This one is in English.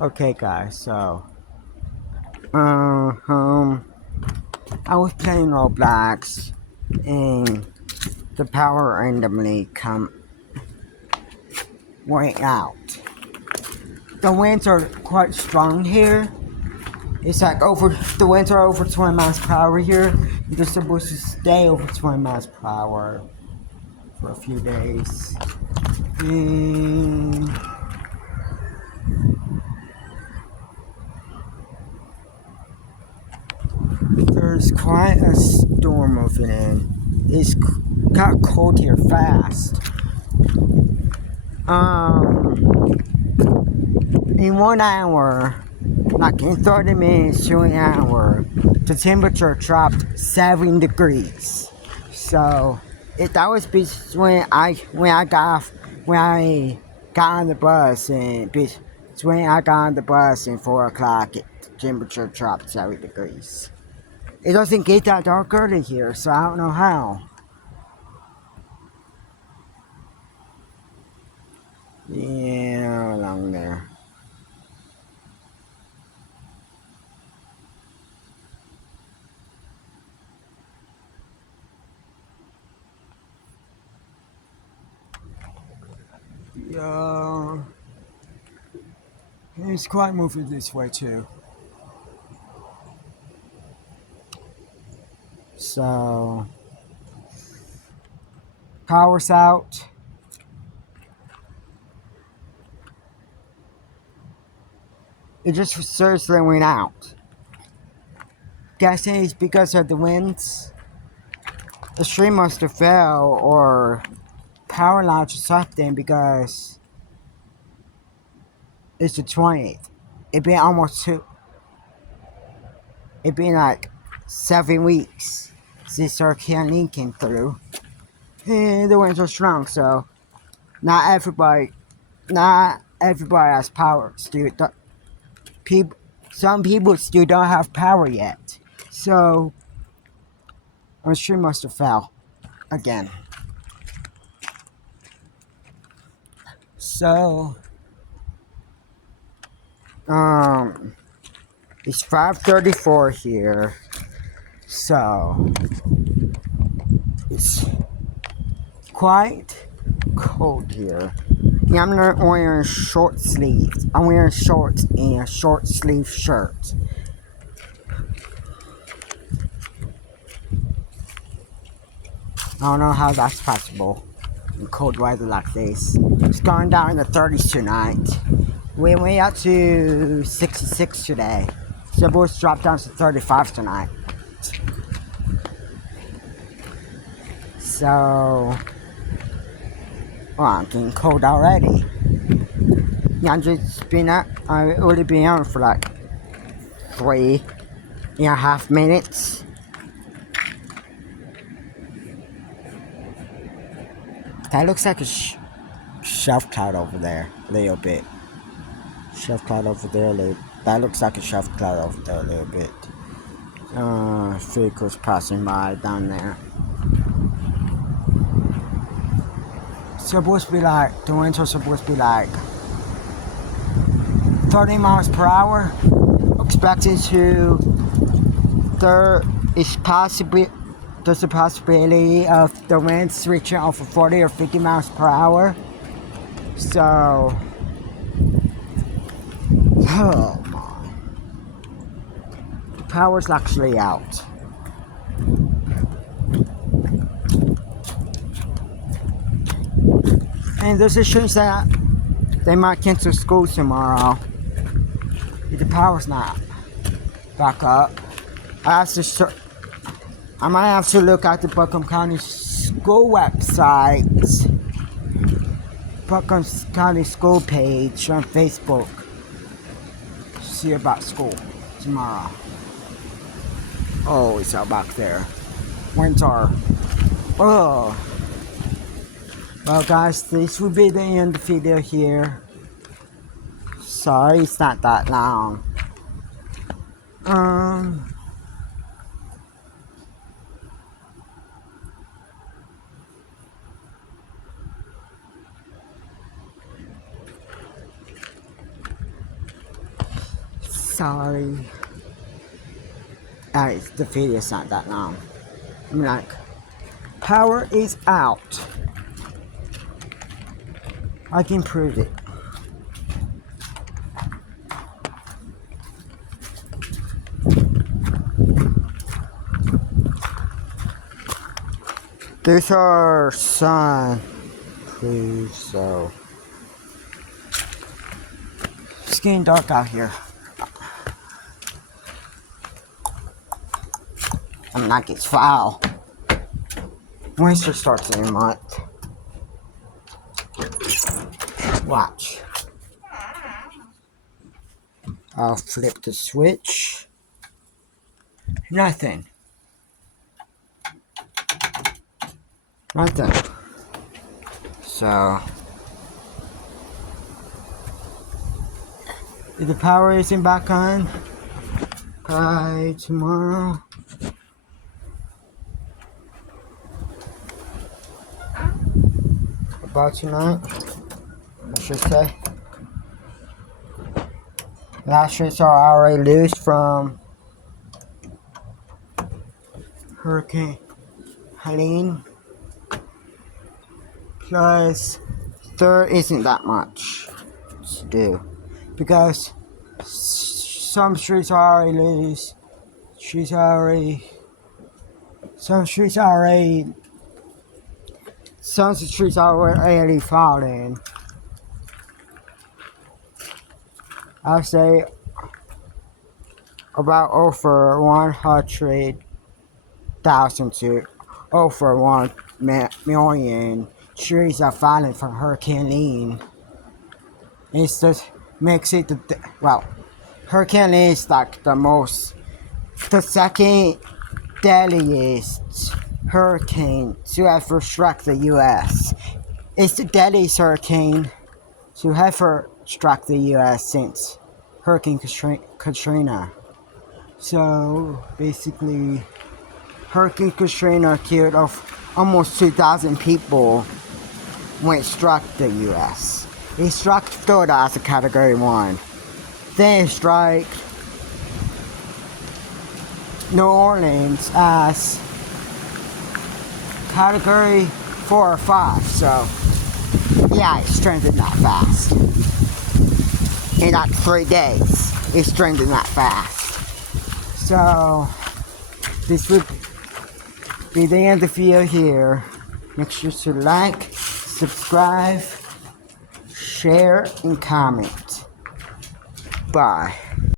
Okay, guys, so um, I was playing Roblox, and the power randomly went out. The winds are quite strong here. It's like the winds are over 20 miles per hour here. They're supposed to stay over 20 miles per hour for a few days. And there's quite a storm moving in. It's got cold here fast. In 1 hour, like in 30 minutes to an hour, the temperature dropped 7 degrees. So that was when I got on the bus, and when I got on the bus at 4 o'clock, the temperature dropped 7 degrees. It doesn't get that dark early here, so I don't know how. Yeah, along there. Yeah, it's quite moving this way too. So, power's out. It just seriously went out. Guessing it's because of the winds. The stream must have fell or power lounge or something, because it's the 20th. It been almost it been like 7 weeks since Hurricane came through. And the winds are strong, so not everybody has power. Some people still don't have power yet. So our stream must have fell again. So it's 5:34 here. So it's quite cold here. Yeah, I'm not wearing short sleeves. I'm wearing shorts and a short sleeve shirt. I don't know how that's possible in cold weather like this. It's going down in the 30s tonight. We went out to 66 today. So the boys dropped down to 35 tonight. So, well, I'm getting cold already. Yeah, I've only been out for like 3.5 minutes. That looks like a shelf cloud over there, a little bit. Shelf cloud over there, that looks like a shelf cloud over there a little bit. Vehicles passing by down there. Supposed to be like, the winds are supposed to be like 30 miles per hour. Expected to, there's a possibility of the winds reaching over 40 or 50 miles per hour. So, oh my. The power's actually out. And there's issues that they might cancel school tomorrow if the power's not back up. I might have to look at the Buncombe County School website, Buncombe County School page on Facebook, to see about school tomorrow. Oh, it's out back there. Winter. Oh. Well, guys, this will be the end of the video here. Sorry, it's not that long. sorry. The video's not that long. I'm like, power is out. I can prove it. These are sun proofs, so it's getting dark out here. I'm like, it's foul. Winter starts in a month. Watch. I'll flip the switch. Nothing. Nothing. So, if the power isn't back on by tomorrow, about tonight, I should say. Lashers are already loose from Hurricane Helene. Plus, there isn't that much to do because some streets are already loose. Some streets are already falling. I'll say about over 100,000 to over 1 million trees are falling from Hurricane Helene. It just makes it Hurricane Helene is like the second deadliest hurricane to ever struck the U.S. It's the deadliest hurricane to ever struck the U.S. since Hurricane Katrina. So basically, Hurricane Katrina killed almost 2,000 people when it struck the U.S. It struck Florida as a Category 1. Then it struck New Orleans as Category 4 or 5. So, yeah, it strengthened that fast. In like 3 days, it strengthened that fast. So, this would be the end of the video here. Make sure to like, subscribe, share, and comment. Bye.